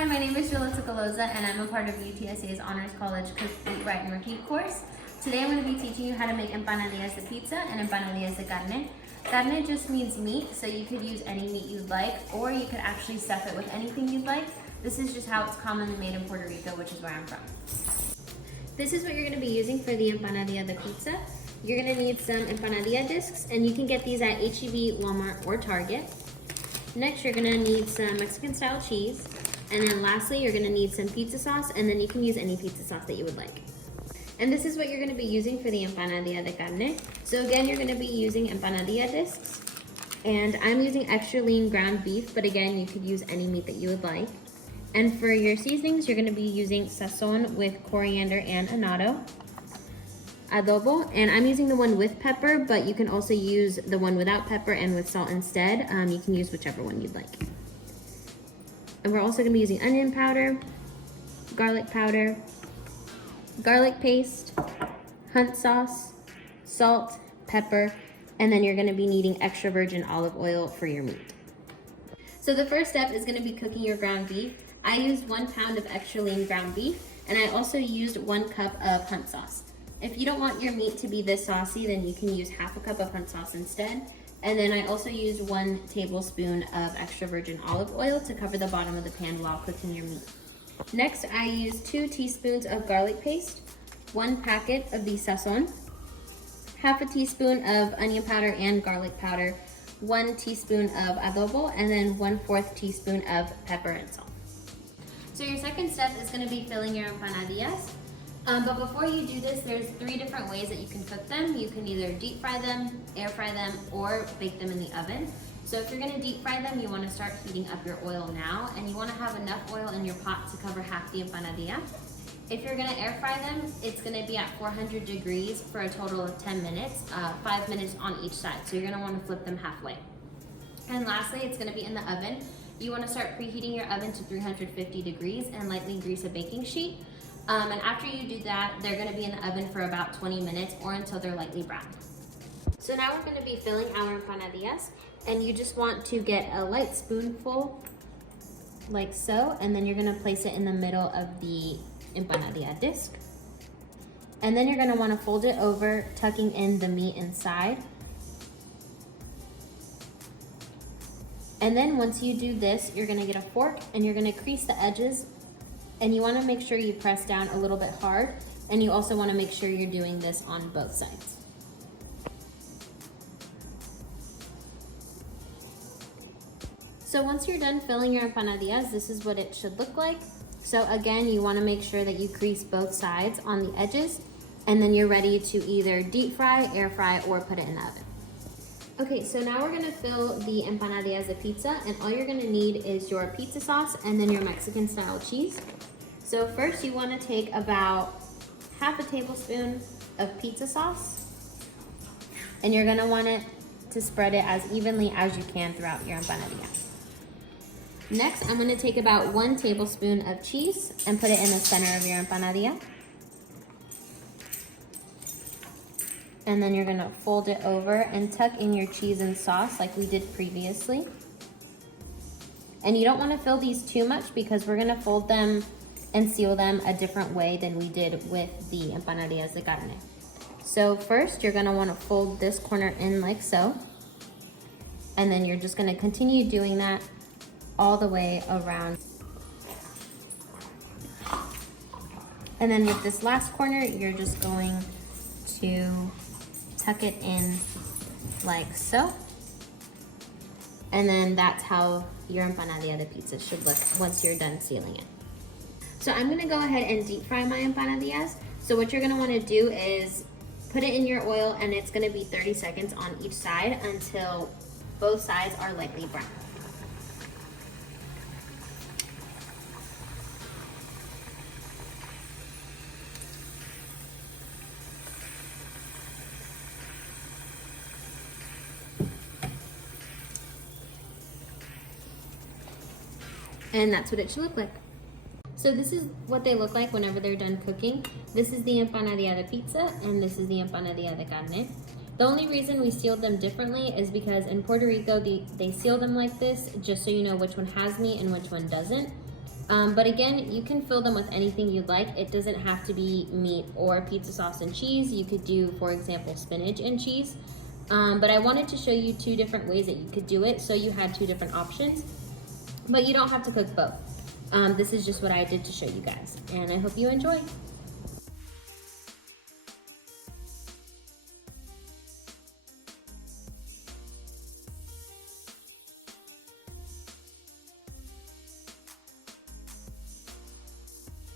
Hi, my name is Julitza Galloza, and I'm a part of UTSA's Honors College Cook, Eat, Write, and Repeat course. Today I'm going to be teaching you how to make empanadillas de pizza and empanadillas de carne. Carne just means meat, so you could use any meat you'd like, or you could actually stuff it with anything you'd like. This is just how it's commonly made in Puerto Rico, which is where I'm from. This is what you're going to be using for the empanadilla de pizza. You're going to need some empanadilla discs, and you can get these at H-E-B, Walmart, or Target. Next, you're going to need some Mexican style cheese. And then lastly, you're gonna need some pizza sauce, and then you can use any pizza sauce that you would like. And this is what you're gonna be using for the empanadilla de carne. So again, you're gonna be using empanadilla discs. And I'm using extra lean ground beef, but again, you could use any meat that you would like. And for your seasonings, you're gonna be using Sazón with coriander and annatto. Adobo, and I'm using the one with pepper, but you can also use the one without pepper and with salt instead. You can use whichever one you'd like. And we're also going to be using onion powder, garlic paste, hunt sauce, salt, pepper, and then you're going to be needing extra virgin olive oil for your meat. So the first step is going to be cooking your ground beef. I used 1 pound of extra lean ground beef, and I also used 1 cup of hunt sauce. If you don't want your meat to be this saucy, then you can use half a cup of hunt sauce instead. And then I also used 1 tablespoon of extra virgin olive oil to cover the bottom of the pan while cooking your meat. Next, I used 2 teaspoons of garlic paste, 1 packet of the sazon, half a teaspoon of onion powder and garlic powder, 1 teaspoon of adobo, and then 1/4 teaspoon of pepper and salt. So your second step is going to be filling your empanadillas. But before you do this, there's 3 different ways that you can cook them. You can either deep fry them, air fry them, or bake them in the oven. So if you're gonna deep fry them, you wanna start heating up your oil now, and you wanna have enough oil in your pot to cover half the empanadilla. If you're gonna air fry them, it's gonna be at 400 degrees for a total of 10 minutes, 5 minutes on each side. So you're gonna wanna flip them halfway. And lastly, it's gonna be in the oven. You wanna start preheating your oven to 350 degrees and lightly grease a baking sheet. And after you do that, they're gonna be in the oven for about 20 minutes or until they're lightly brown. So now we're gonna be filling our empanadillas, and you just want to get a light spoonful like so, and then you're gonna place it in the middle of the empanadilla disc. And then you're gonna wanna fold it over, tucking in the meat inside. And then once you do this, you're gonna get a fork and you're gonna crease the edges. And you wanna make sure you press down a little bit hard, and you also wanna make sure you're doing this on both sides. So once you're done filling your empanadillas, this is what it should look like. So again, you wanna make sure that you crease both sides on the edges, and then you're ready to either deep fry, air fry, or put it in the oven. Okay, so now we're gonna fill the empanadillas de pizza, and all you're gonna need is your pizza sauce and then your Mexican style cheese. So first you wanna take about half a tablespoon of pizza sauce, and you're gonna want it to spread it as evenly as you can throughout your empanadilla. Next, I'm gonna take about 1 tablespoon of cheese and put it in the center of your empanadilla. And then you're gonna fold it over and tuck in your cheese and sauce like we did previously. And you don't wanna fill these too much because we're gonna fold them and seal them a different way than we did with the empanadillas de carne. So first, you're gonna wanna fold this corner in like so. And then you're just gonna continue doing that all the way around. And then with this last corner, you're just going to tuck it in like so. And then that's how your empanadilla de pizza should look once you're done sealing it. So I'm gonna go ahead and deep fry my empanadillas. So what you're gonna wanna do is put it in your oil, and it's gonna be 30 seconds on each side until both sides are lightly brown. And that's what it should look like. So this is what they look like whenever they're done cooking. This is the empanadilla de pizza, and this is the empanadilla de carne. The only reason we sealed them differently is because in Puerto Rico, they seal them like this, just so you know which one has meat and which one doesn't. But again, you can fill them with anything you'd like. It doesn't have to be meat or pizza sauce and cheese. You could do, for example, spinach and cheese. But I wanted to show you 2 different ways that you could do it, so you had 2 different options. But you don't have to cook both. This is just what I did to show you guys, and I hope you enjoy.